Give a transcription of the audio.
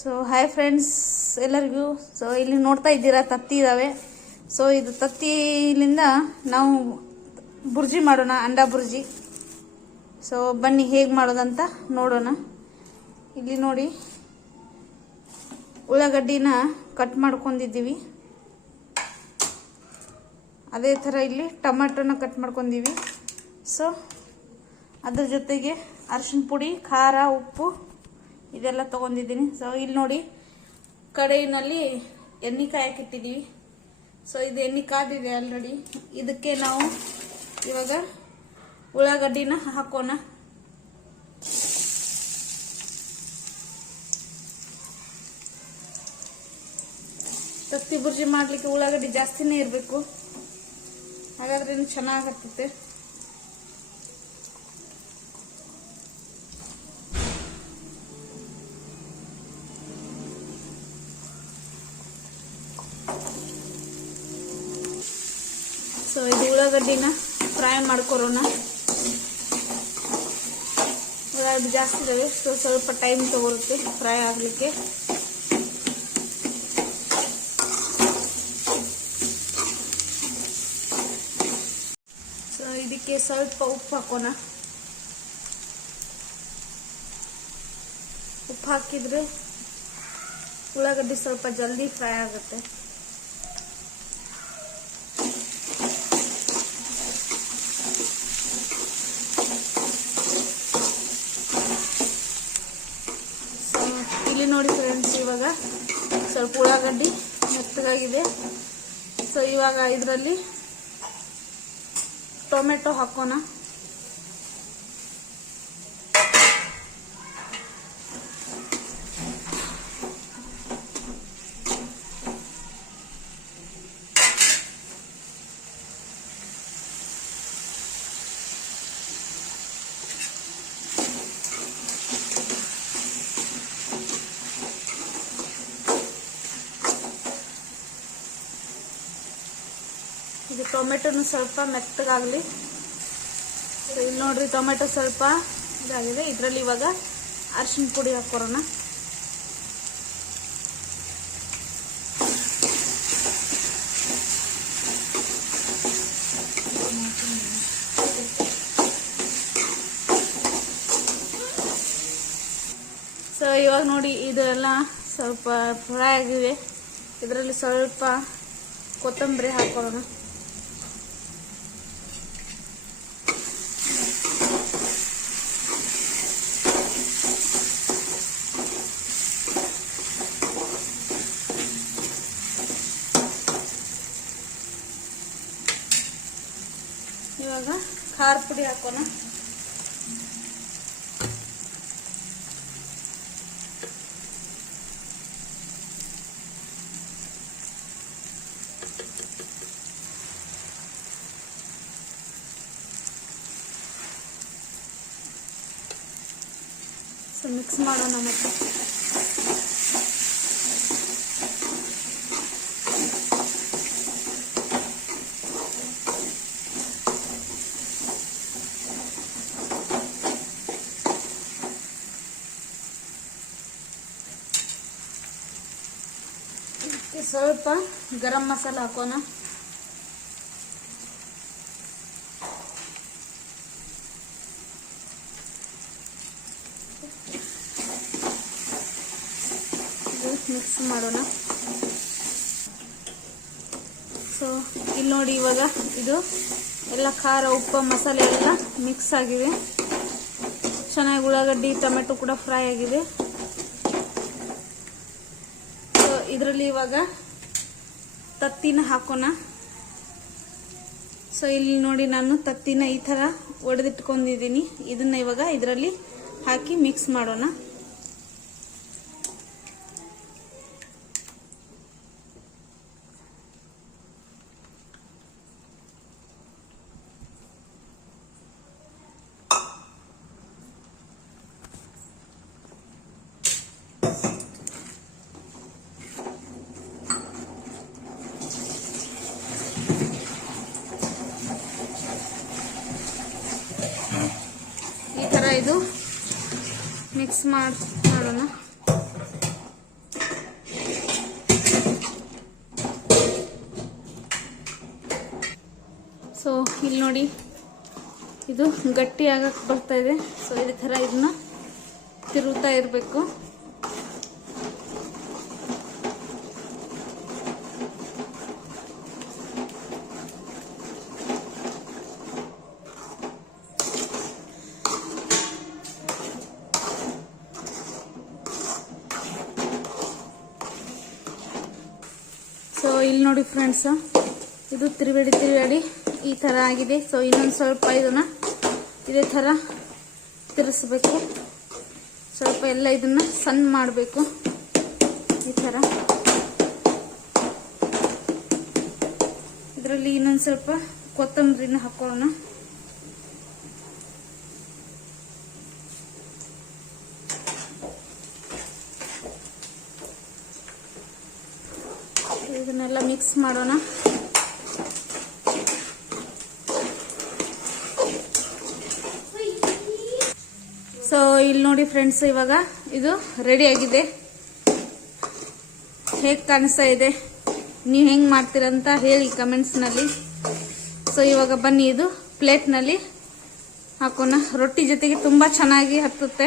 So hi friends ಎಲ್ಲರಿಗೂ. So ಇಲ್ಲಿ ನೋಡ್ತಾ ಇದ್ದೀರಾ ತತ್ತಿ ಇದ್ದಾವೆ. ಸೊ ಇದು ತತ್ತಿಲಿಂದ ನಾವು ಬುರ್ಜಿ ಮಾಡೋಣ, ಅಂಡಾ ಬುರ್ಜಿ. ಸೊ ಬನ್ನಿ ಹೇಗೆ ಮಾಡೋದಂತ ನೋಡೋಣ. ಇಲ್ಲಿ ನೋಡಿ ಉಳ್ಳಾಗಡ್ಡಿನ ಕಟ್ ಮಾಡ್ಕೊಂಡಿದ್ದೀವಿ. ಅದೇ ಥರ ಇಲ್ಲಿ ಟೊಮೆಟೊನ ಕಟ್ ಮಾಡ್ಕೊಂಡಿವಿ. ಸೊ ಅದ್ರ ಜೊತೆಗೆ ಅರಿಶಿನ ಪುಡಿ, ಖಾರ, ಉಪ್ಪು ಇದೆಲ್ಲ ತೊಗೊಂಡಿದ್ದೀನಿ. ಸೊ ಇಲ್ಲಿ ನೋಡಿ ಕಡೆಯಲ್ಲಿ ಎಣ್ಣೆ ಕಾಯಕ್ಕಿಟ್ಟಿದ್ದೀವಿ. ಸೊ ಇದು ಎಣ್ಣೆ ಕಾದಿದೆ ಆಲ್ರೆಡಿ. ಇದಕ್ಕೆ ನಾವು ಇವಾಗ ಉಳ್ಳಾಗಡ್ಡಿನ ಹಾಕೋಣ. ತತ್ತಿ ಬುರ್ಜಿ ಮಾಡಲಿಕ್ಕೆ ಉಳ್ಳಾಗಡ್ಡಿ ಜಾಸ್ತಿನೇ ಇರಬೇಕು, ಹಾಗಾದ್ರೆ ಚೆನ್ನಾಗತ್ತೆ. ಸೊ ಇದು ಉಳ್ಳಾಗಡ್ಡಿನ ಫ್ರೈ ಮಾಡ್ಕೊರೋಣ. ಉಳ್ಳಾಗಡ್ಡಿ ಜಾಸ್ತಿ ಇದಾವೆ, ಸೊ ಸ್ವಲ್ಪ ಟೈಮ್ ತಗೊಳುತ್ತೆ ಫ್ರೈ ಆಗಲಿಕ್ಕೆ. ಸೊ ಇದಕ್ಕೆ ಸ್ವಲ್ಪ ಉಪ್ಪು ಹಾಕೋಣ. ಉಪ್ಪು ಹಾಕಿದ್ರೆ ಉಳ್ಳಾಗಡ್ಡಿ ಸ್ವಲ್ಪ ಜಲ್ದಿ ಫ್ರೈ ಆಗುತ್ತೆ. ಇಲ್ಲಿ ನೋಡಿ ಫ್ರೆಂಡ್ಸ್, ಇವಾಗ ಸ್ವಲ್ಪ ಉಳ್ಳಾಗಡ್ಡಿ ಮೆತ್ತಗಾಗಿದೆ. ಸೊ ಇವಾಗ ಇದರಲ್ಲಿ ಟೊಮೆಟೊ ಹಾಕೋಣ. ಇದು ಟೊಮೆಟೊನು ಸ್ವಲ್ಪ ಮೆತ್ತಗಾಗಲಿ. ಇಲ್ಲಿ ನೋಡ್ರಿ ಟೊಮೆಟೊ ಸ್ವಲ್ಪ ಇದಾಗಿದೆ. ಇದರಲ್ಲಿ ಇವಾಗ ಅರಿಶಿನ ಪುಡಿ ಹಾಕೋಣ. ಸೊ ಇವಾಗ ನೋಡಿ ಇದೆಲ್ಲ ಸ್ವಲ್ಪ ಫ್ರೈ ಆಗಿದೆ. ಇದರಲ್ಲಿ ಸ್ವಲ್ಪ ಕೊತ್ತಂಬರಿ ಹಾಕೋಣ. ಇವಾಗ ಖಾರ ಪುಡಿ ಹಾಕೋಣ. ಸೊ ಮಿಕ್ಸ್ ಮಾಡೋಣ ಮತ್ತೆ. ಸ್ವಲ್ಪ ಗರಂ ಮಸಾಲ ಹಾಕೋಣ. ಮಿಕ್ಸ್ ಮಾಡೋಣ. ಸೊ ಇಲ್ಲಿ ನೋಡಿ ಇವಾಗ ಇದು ಎಲ್ಲ ಖಾರ, ಉಪ್ಪು, ಮಸಾಲೆ ಎಲ್ಲ ಮಿಕ್ಸ್ ಆಗಿದೆ. ಚೆನ್ನಾಗಿ ಉಳ್ಳಾಗಡ್ಡಿ ಟೊಮೆಟೊ ಕೂಡ ಫ್ರೈ ಆಗಿದೆ. ಇದರಲ್ಲಿ ಇವಾಗ ತತ್ತಿನ ಹಾಕೋಣ. ಸೊ ಇಲ್ಲಿ ನೋಡಿ ನಾನು ತತ್ತಿನ ಈ ಥರ ಒಡೆದಿಟ್ಕೊಂಡಿದ್ದೀನಿ. ಇದನ್ನ ಇವಾಗ ಇದರಲ್ಲಿ ಹಾಕಿ ಮಿಕ್ಸ್ ಮಾಡೋಣ. ಈ ಥರ ಇದು ಮಿಕ್ಸ್ ಮಾಡೋಣ. ನೋಡಿ ಇದು ಗಟ್ಟಿ ಆಗಕ್ಕೆ ಬರ್ತಾ ಇದೆ. ಸೊ ಇದೇ ಥರ ಇದನ್ನ ತಿರುಗ್ತಾ ಇರಬೇಕು. ಸೊ ಇಲ್ಲಿ ನೋಡಿ ಫ್ರೆಂಡ್ಸ್, ಇದು ತಿರುಗಾಡಿ ಈ ಥರ ಆಗಿದೆ. ಸೊ ಇನ್ನೊಂದು ಸ್ವಲ್ಪ ಇದನ್ನ ಇದೇ ಥರ ತಿರ್ಸ್ಬೇಕು. ಸ್ವಲ್ಪ ಎಲ್ಲ ಇದನ್ನ ಸಣ್ಣ ಮಾಡಬೇಕು ಈ ಥರ. ಇದರಲ್ಲಿ ಇನ್ನೊಂದು ಸ್ವಲ್ಪ ಕೊತ್ತಂಬರಿನ ಹಾಕೊಳ್ಳೋಣ. ಇದನ್ನೆಲ್ಲ ಮಿಕ್ಸ್ ಮಾಡೋಣ. ಸೊ ಇಲ್ಲಿ ನೋಡಿ ಫ್ರೆಂಡ್ಸ್, ಇವಾಗ ಇದು ರೆಡಿ ಆಗಿದೆ. ಹೇಗೆ ಕಾಣಿಸ್ತಾ ಇದೆ, ನೀವು ಹೆಂಗೆ ಮಾಡ್ತೀರಂತ ಹೇಳಿ ಕಮೆಂಟ್ಸ್ನಲ್ಲಿ. ಸೊ ಇವಾಗ ಬನ್ನಿ ಇದು ಪ್ಲೇಟ್ನಲ್ಲಿ ಹಾಕೋಣ. ರೊಟ್ಟಿ ಜೊತೆಗೆ ತುಂಬ ಚೆನ್ನಾಗಿ ಹತ್ತುತ್ತೆ.